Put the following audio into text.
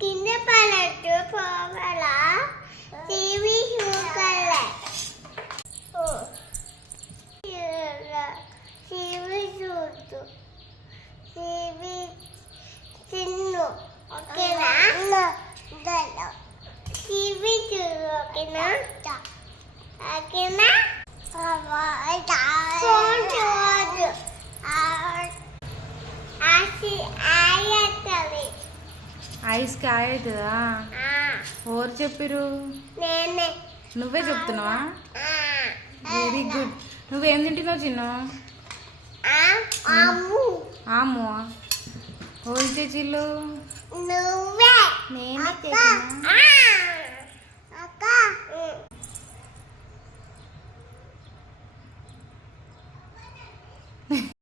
కింద పడట్టు పోవాలా టీవీ చూడాలి టీవీ చూడు టీవీ తిన్ను ఓకేనా టీవీ చూడు ఓకేనా ఓకేనా ఫోన్ చూడు ఐస్కి అవుతుందా? ఎవరు చెప్పిరు? నేనే. నువ్వే చెప్తున్నావా? Very good. నువ్వేం తింటున్నావు చిన్న? ఆము ఎవరు తెచ్చిళ్ళు? నువ్వే. నేనే తెచ్చినా.